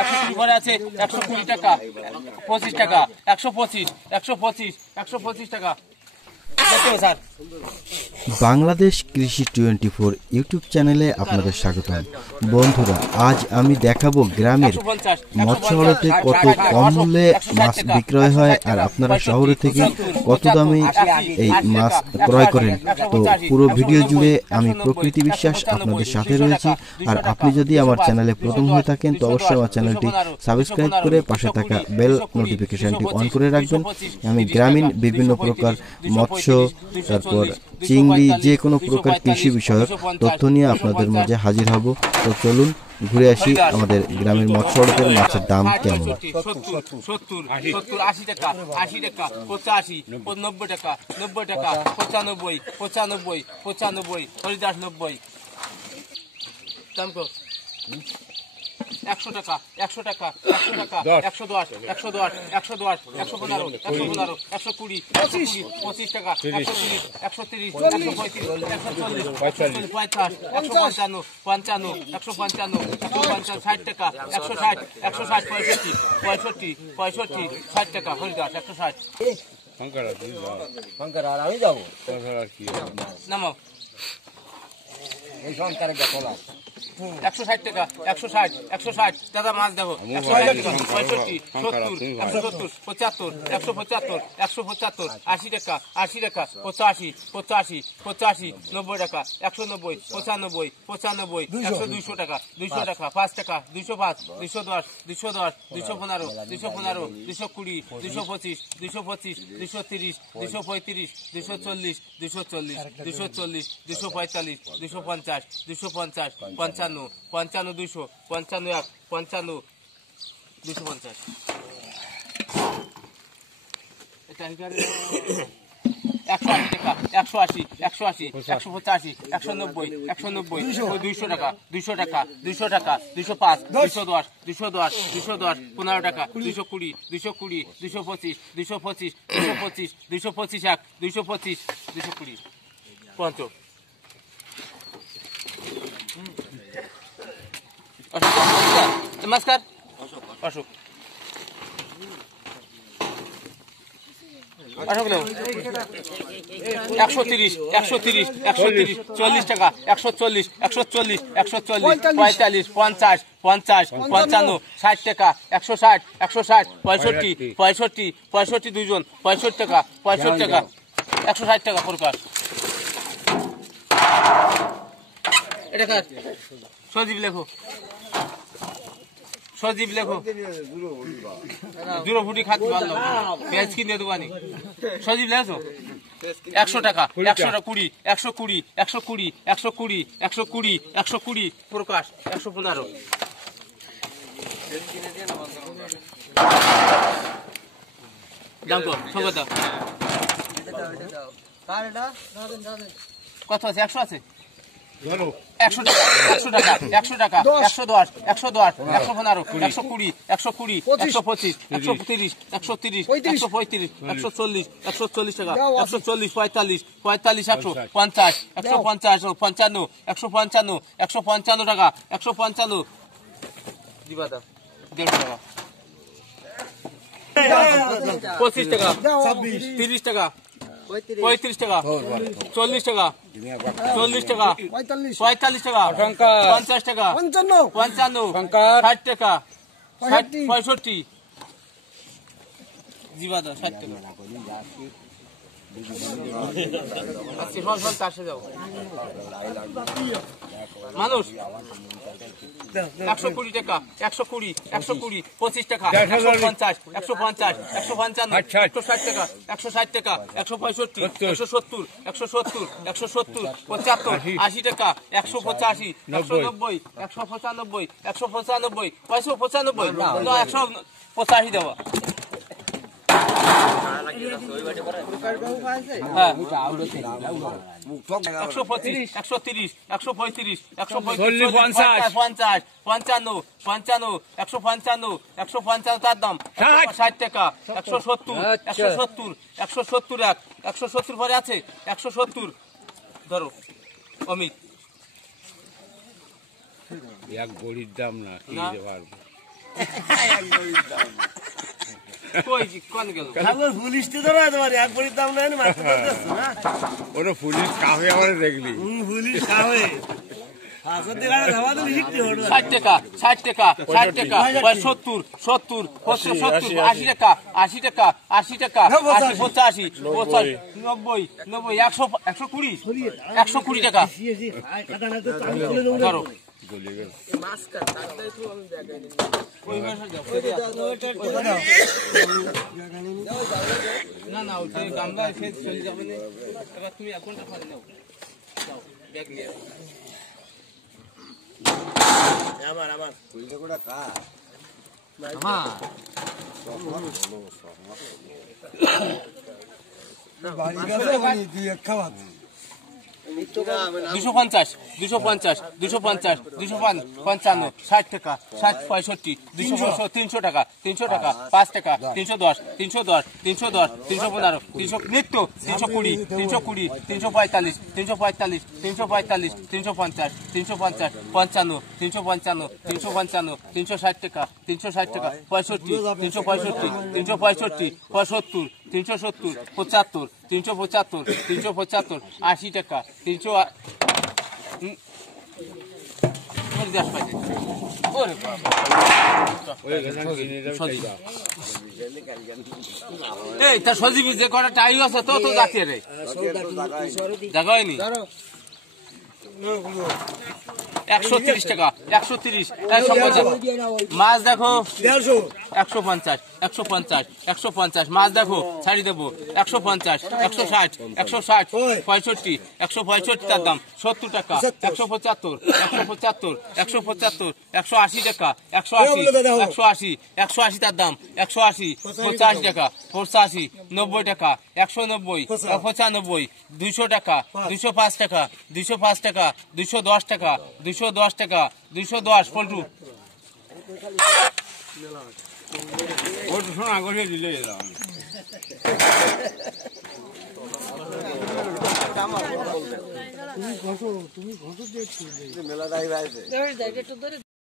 120 পরে আছে 120 টাকা 25 টাকা 125 125 125 টাকা স্যার। বাংলাদেশ কৃষি 24 ইউটিউব চ্যানেলে আপনাদের স্বাগতম। বন্ধুরা, আজ আমি দেখাবো গ্রামের মৎস্যহাটে কত কম মূল্যে মাছ বিক্রয় হয় আর আপনারা শহরে থেকে কত দামে এই মাছ ক্রয় করেন। তো পুরো ভিডিও জুড়ে আমি প্রকৃতি বিশ্বাস আপনাদের সাথে রয়েছি। আর আপনি যদি আমার চ্যানেলে প্রথম হয়ে থাকেন তো অবশ্যই আমার চ্যানেলটি সাবস্ক্রাইব করে পাশে থাকা বেল নোটিফিকেশনটি অন করে রাখবেন। আমি গ্রামীণ বিভিন্ন প্রকার মৎস্য, তারপর চিংড়ি, যে কোনো প্রকার কৃষি বিষয়ক তথ্য নিয়ে আপনাদের মাঝে হাজির হব। তো চলুন ঘুরে আসি আমাদের গ্রামের মৎস্যহাটের মাছের দাম কেমন। 70 80 টাকা 80 টাকা 85 90 টাকা 90 টাকা 95 95 95 হরিদাস 90 দাম কত 100 টাকা 100 টাকা 100 টাকা 110 110 110 115 115 120 25 টাকা 130 130 135 140 145 155 55 155 155 60 টাকা 160 160 65 65 60 টাকা হরিদাস 160 শঙ্কর আর আমি যাবো নামো এই শঙ্করের গলা 160 টাকা 160 160 দাদা মাছ দেখো 65 70 170 75 175 175 80 টাকা 80 টাকা 85 85 85 90 টাকা 190 95 95 200 টাকা 200 টাকা 5 টাকা 205 210 210 215 215 220 225 225 230 235 240 240 240 245 250 250 55 55 200 55 55 250 এটা 180 টাকা 180 180 185 190 190 200 টাকা 200 টাকা 200 টাকা 205 210 210 210 15 টাকা 220 220 225 225 225 225 1 225 220 50 नमस्कार अशोक अशोक लो 130 130 130 40 টাকা 140 140 140 45 50 50 55 60 টাকা 160 160 65 65 65 দুইজন 65 টাকা 65 টাকা 160 টাকা প্রকাশ এটা কার সজীব লেখো সজীব লেখো জুরো ফুটি খাতে ভালো পেঁয়াজ কিনে দোকানে সজীব লেখো 100 টাকা 100 টাকা 20 120 120 120 120 120 প্রকাশ 115 দাম তো সঙ্গত কত আছে 100 আছে 100 টাকা 100 টাকা 100 টাকা 110 110 115 120 120 125 130 130 135 140 140 টাকা 140 45 45 100 50 150 55 155 155 টাকা 155 দিবা দাও 150 টাকা 25 টাকা 26 30 টাকা 35 টাকা 40 টাকা 40 টাকা 45 টাকা 50 টাকা 55 60 টাকা 65 জিবা দাও 60 টাকা আজকে সব চাষে যাও মানুষ 120 টাকা 120 120 25 টাকা 150 150 155 160 টাকা 160 টাকা 165 170 170 170 75 80 টাকা 185 190 195 195 195 185 দেওয়া 125 130 135 140 50 55 55 155 155 তার দাম 60 টাকা 170 170 170 170 পরে আছে 170 ধরো অমিত এক বড়ির দাম না কিনতে পারবো কই কোন গেল খাবার পুলিশতে ধরা তোমার এক বড়ির দাম নাই না মারতে পারতেছ না ওটা পুলিশ কাফে আমার দেখলি পুলিশ খাবে হাজার টাকা খাওয়া দিলে শিখতে হলো 60 টাকা 60 টাকা 60 টাকা 70 70 70 80 টাকা 80 টাকা 80 টাকা 85 85 90 90 100 120 120 টাকা ধরো না না ওটা গামলা সে চলে যাবে না এবার তুমি অ্যাকাউন্টটা ফালে নাও যাও ব্যাগ নিয়ে আমার আমার 250 250 250 255 60 টাকা 60 65 200 300 টাকা 300 টাকা 5 টাকা 310 310 310 315 300 মৃত্যু 320 320 345 345 345 350 350 55 355 355 360 টাকা 360 টাকা 65 365 365 75 370 75 375 375 80 টাকা 300 এই তা সজীব যে কটা টাই আছে তো তো যাচ্ছে রে জায়গা হয়নি 130 টাকা 130 মাছ দেখো 150 150 150 মাছ দেখো ছাড়ি দেবো 150 160 160 65 165 তার দাম 70 টাকা 175 175 175 180 টাকা 180 180 180 তার দাম 180 85 টাকা 85 90 টাকা 190 95 200 টাকা 205 টাকা 205 টাকা 210 টাকা 210 টাকা 210 পল্টু ওটা শোনা করে দিলে তুমি ঘটো দেখছি মেলা দাই ভাইছে